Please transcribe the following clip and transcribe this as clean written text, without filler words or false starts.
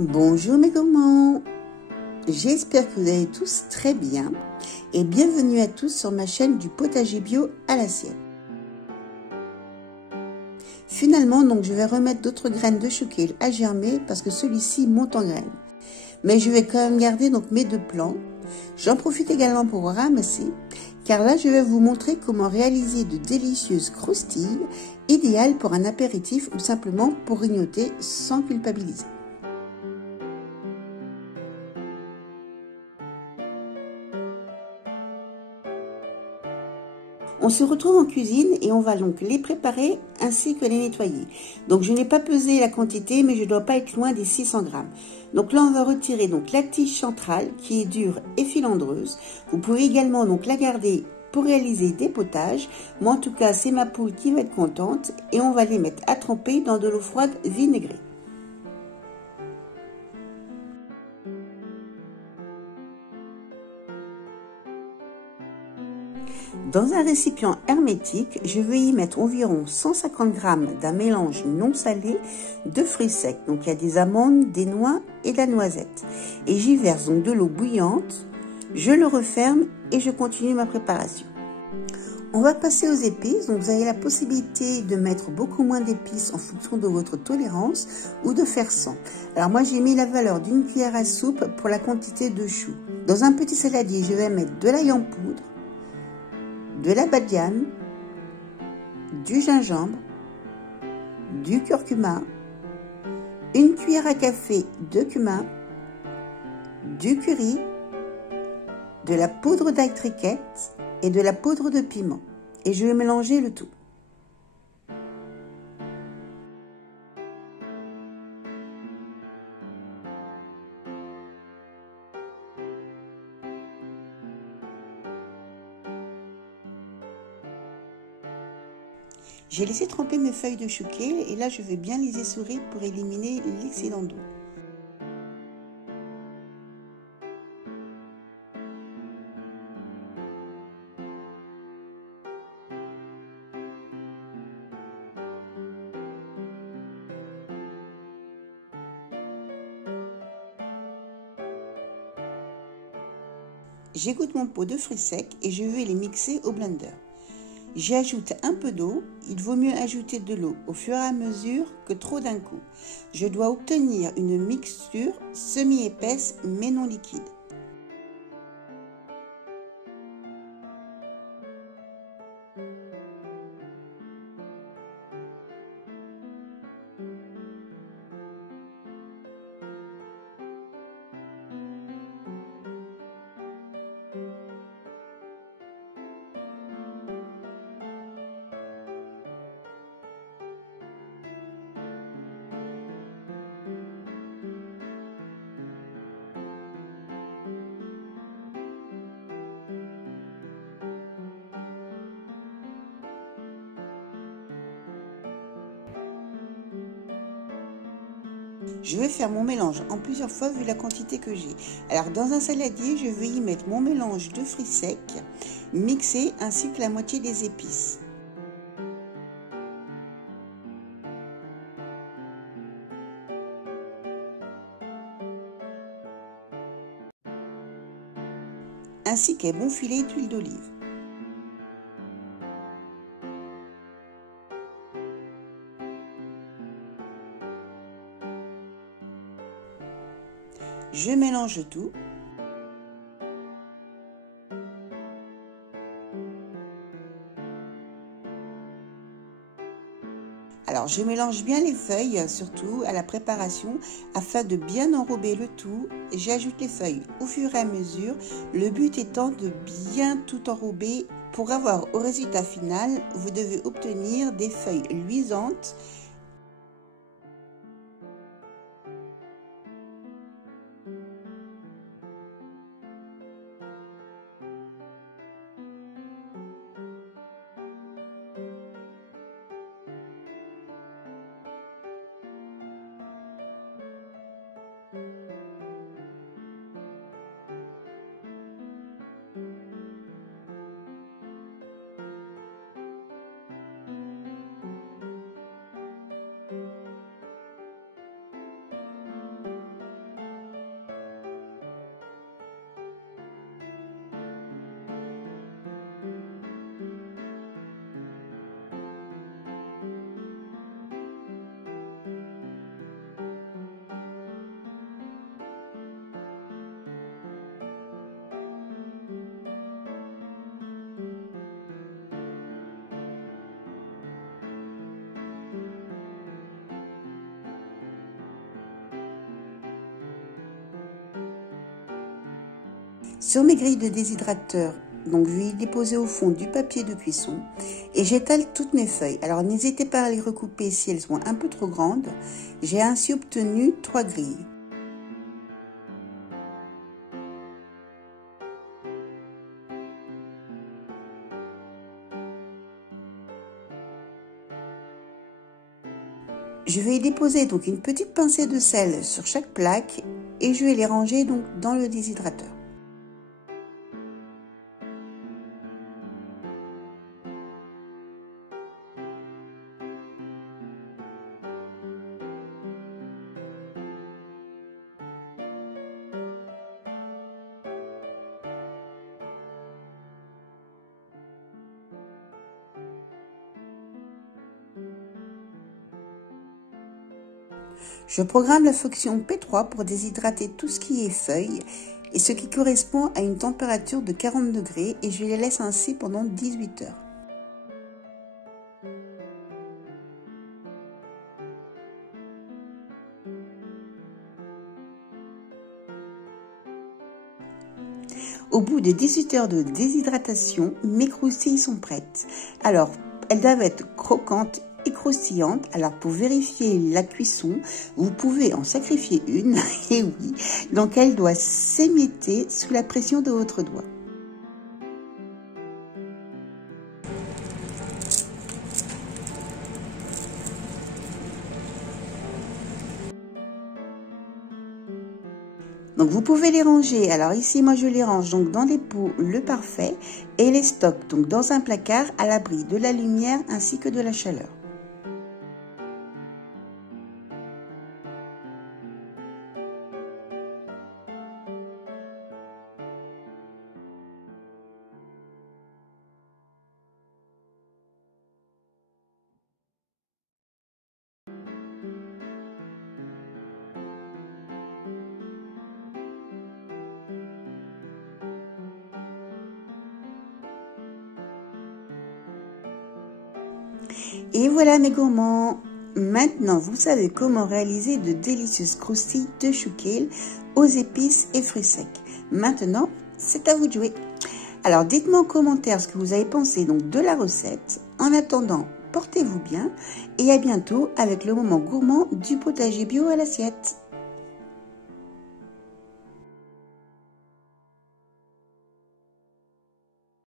Bonjour mes gourmands, j'espère que vous allez tous très bien et bienvenue à tous sur ma chaîne du potager bio à l'assiette. Finalement, donc je vais remettre d'autres graines de chou kale à germer parce que celui-ci monte en graines. Mais je vais quand même garder donc mes deux plants. J'en profite également pour ramasser car là je vais vous montrer comment réaliser de délicieuses croustilles idéales pour un apéritif ou simplement pour grignoter sans culpabiliser. On se retrouve en cuisine et on va donc les préparer ainsi que les nettoyer. Donc je n'ai pas pesé la quantité mais je ne dois pas être loin des 600 grammes. Donc là on va retirer donc la tige centrale qui est dure et filandreuse. Vous pouvez également donc la garder pour réaliser des potages. Moi en tout cas c'est ma poule qui va être contente et on va les mettre à tremper dans de l'eau froide vinaigrée. Dans un récipient hermétique, je vais y mettre environ 150 g d'un mélange non salé de fruits secs. Donc il y a des amandes, des noix et de la noisette. Et j'y verse donc de l'eau bouillante, je le referme et je continue ma préparation. On va passer aux épices, donc vous avez la possibilité de mettre beaucoup moins d'épices en fonction de votre tolérance ou de faire sans. Alors moi j'ai mis la valeur d'une cuillère à soupe pour la quantité de choux. Dans un petit saladier, je vais mettre de l'ail en poudre, de la badiane, du gingembre, du curcuma, une cuillère à café de cumin, du curry, de la poudre d'ail triquette et de la poudre de piment. Et je vais mélanger le tout. J'ai laissé tremper mes feuilles de chou kale et là je vais bien les essorer pour éliminer l'excédent d'eau. J'égoutte mon pot de fruits secs et je vais les mixer au blender. J'y ajoute un peu d'eau, il vaut mieux ajouter de l'eau au fur et à mesure que trop d'un coup. Je dois obtenir une mixture semi-épaisse mais non liquide. Je vais faire mon mélange en plusieurs fois vu la quantité que j'ai. Alors dans un saladier, je vais y mettre mon mélange de fruits secs mixé ainsi que la moitié des épices. Ainsi qu'un bon filet d'huile d'olive. Je mélange tout. Alors je mélange bien les feuilles, surtout à la préparation, afin de bien enrober le tout. J'ajoute les feuilles au fur et à mesure, le but étant de bien tout enrober. Pour avoir au résultat final, vous devez obtenir des feuilles luisantes. Sur mes grilles de déshydrateur, donc je vais y déposer au fond du papier de cuisson et j'étale toutes mes feuilles. Alors n'hésitez pas à les recouper si elles sont un peu trop grandes. J'ai ainsi obtenu 3 grilles. Je vais y déposer donc une petite pincée de sel sur chaque plaque et je vais les ranger donc dans le déshydrateur. Je programme la fonction P3 pour déshydrater tout ce qui est feuilles et ce qui correspond à une température de 40 degrés et je les laisse ainsi pendant 18 heures. Au bout de 18 heures de déshydratation, mes croustilles sont prêtes. Alors, elles doivent être croquantes et croustillantes. Alors, pour vérifier la cuisson, vous pouvez en sacrifier une, et oui, donc elle doit s'émietter sous la pression de votre doigt. Donc vous pouvez les ranger, alors ici moi je les range donc dans des pots Le Parfait et les stocke donc dans un placard à l'abri de la lumière ainsi que de la chaleur. Et voilà mes gourmands, maintenant vous savez comment réaliser de délicieuses croustilles de chou kale aux épices et fruits secs. Maintenant, c'est à vous de jouer. Alors dites-moi en commentaire ce que vous avez pensé donc de la recette. En attendant, portez-vous bien et à bientôt avec le moment gourmand du potager bio à l'assiette.